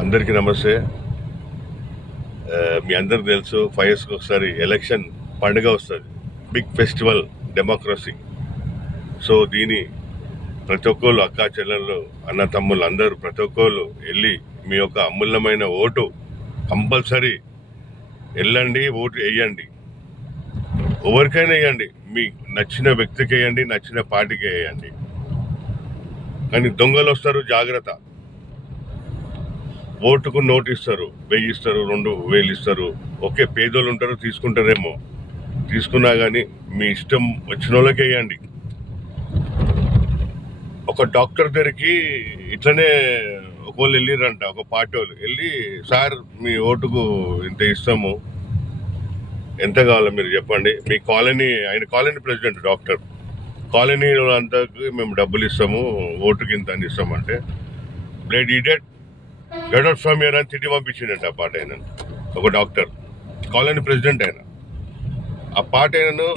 అందరికీ నమస్తే. మీ అందరికి తెలుసు 5 yearsకి ఒకసారి ఎలక్షన్ పండుగ వస్తుంది, బిగ్ ఫెస్టివల్ డెమోక్రసీ. సో దీని ప్రతి ఒక్కళ్ళు అక్కా చెల్లెళ్ళు అన్న తమ్ముళ్ళు అందరూ ప్రతి ఒక్కళ్ళు వెళ్ళి మీ యొక్క అమూల్యమైన ఓటు కంపల్సరీ వెళ్ళండి, ఓటు వేయండి. ఎవరికైనా వేయండి, మీకు నచ్చిన వ్యక్తికి వేయండి, నచ్చిన పార్టీకి వేయండి. కానీ దొంగలు వస్తారు, జాగ్రత్త. ఓటుకు నోటు ఇస్తారు, 1000 ఇస్తారు, 2000 ఇస్తారు. ఓకే, పేదోళ్ళు ఉంటారు, తీసుకుంటారేమో. తీసుకున్నా కానీ మీ ఇష్టం వచ్చిన వాళ్ళకి వేయండి. ఒక డాక్టర్ దగ్గరికి ఇట్లనే ఒకళ్ళు వెళ్ళిరంట, ఒక పార్టీ వాళ్ళు వెళ్ళి, సార్ మీ ఓటుకు ఇంత ఇస్తాము, ఎంత కావాలో మీరు చెప్పండి. మీ కాలనీ, ఆయన కాలనీ ప్రెసిడెంట్ డాక్టర్, కాలనీ అంతకు మేము డబ్బులు ఇస్తాము, ఓటుకి ఇంత అని ఇస్తామంటే, bloody idiot get out from here అని తిట్టి పంపించిండంట ఆ పాట అయినను. ఒక డాక్టర్, కాలనీ ప్రెసిడెంట్ అయిన, ఆ పాట అయినను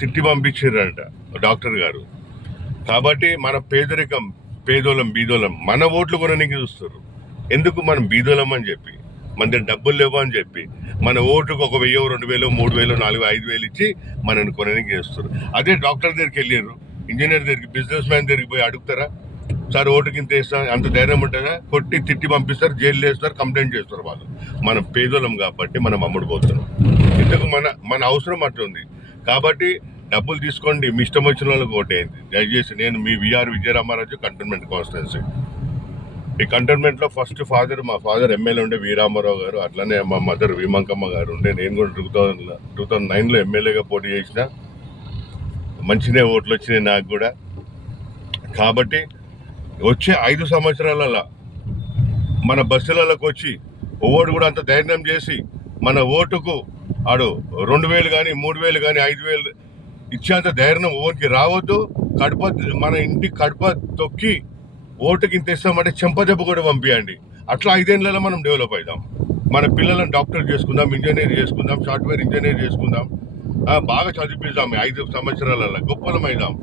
తిట్టి పంపించారంట డాక్టర్ గారు. కాబట్టి మన పేదరికం, పేదోళం, బీదోళం మన ఓట్లు కొనడానికి చూస్తారు. ఎందుకు? మనం బీదోళం అని చెప్పి, మన దగ్గర డబ్బులు లేవు అని చెప్పి, మన ఓటుకు 1000, 2000, 3000, 4000, 5000 ఇచ్చి మనని కొనడానికి చేస్తారు. అదే డాక్టర్ దగ్గరికి వెళ్ళారు, ఇంజనీర్ దగ్గరికి, బిజినెస్ మ్యాన్ దగ్గరికి పోయి అడుగుతారా, సార్ ఓటుకి ఇంత వేస్తా, అంత ధైర్యం ఉంటుందా? కొట్టి తిట్టి పంపిస్తారు, జైలు వేస్తారు, కంప్లైంట్ చేస్తారు వాళ్ళు. మనం పేదోళం కాబట్టి మనం అమ్ముడుపోతున్నాం. ఎందుకు? మన అవసరం అట్లుంది. కాబట్టి డబ్బులు తీసుకోండి, మీ ఇష్టం వచ్చిన వాళ్ళకి ఓటేయండి దయచేసి. నేను మీ విఆర్ విజయరామారాజు, కంటోన్మెంట్ కాన్స్టిట్యున్సీ. ఈ కంటోన్మెంట్లో ఫస్ట్ మా ఫాదర్ ఎమ్మెల్యే ఉండే వీరామారావు గారు, అట్లనే మా మదర్ విమంకమ్మ గారు ఉండే. నేను కూడా 2009లో ఎమ్మెల్యేగా పోటీ చేసిన, మంచినే ఓట్లు వచ్చినాయి నాకు కూడా. కాబట్టి వచ్చే 5 సంవత్సరాలలో మన బస్సులకు వచ్చి ఓటు కూడా అంత ధైర్యం చేసి మన ఓటుకు ఆడు 2000 కానీ 3000 కానీ 5000 ఇచ్చేంత ధైర్యం ఓటుకి రావద్దు. మన ఇంటి కడప తొక్కి ఓటుకి ఇంత ఇస్తామంటే చెంపదెబ్బ కూడా పంపించండి. అట్లా 5 ఏళ్ళలో మనం డెవలప్ అవుదాం. మన పిల్లలను డాక్టర్ చేసుకుందాం, ఇంజనీర్ చేసుకుందాం, సాఫ్ట్వేర్ ఇంజనీర్ చేసుకుందాం, బాగా చదివిద్దాం. 5 సంవత్సరాలలో గొప్పలం అయిదాం.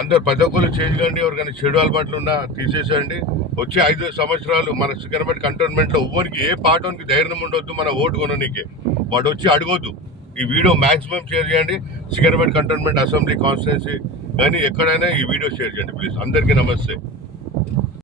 అందరు ప్రతి ఒక్కరు చేయకండి. ఎవరికైనా చెడు అలవాట్లు ఉన్నా తీసేసేయండి. వచ్చే 5 సంవత్సరాలు మన సికింద్రాబాద్ కంటోన్మెంట్లో ఎవరికి, ఏ పార్టీకి ధైర్యం ఉండొద్దు మన ఓటు కొననీకే. వాడు వచ్చి అడగొద్దు. ఈ వీడియో మాక్సిమం షేర్ చేయండి. సికింద్రాబాద్ కంటోన్మెంట్ అసెంబ్లీ కాన్స్టిట్యున్సీ కానీ ఎక్కడైనా ఈ వీడియో షేర్ చేయండి ప్లీజ్. అందరికీ నమస్తే.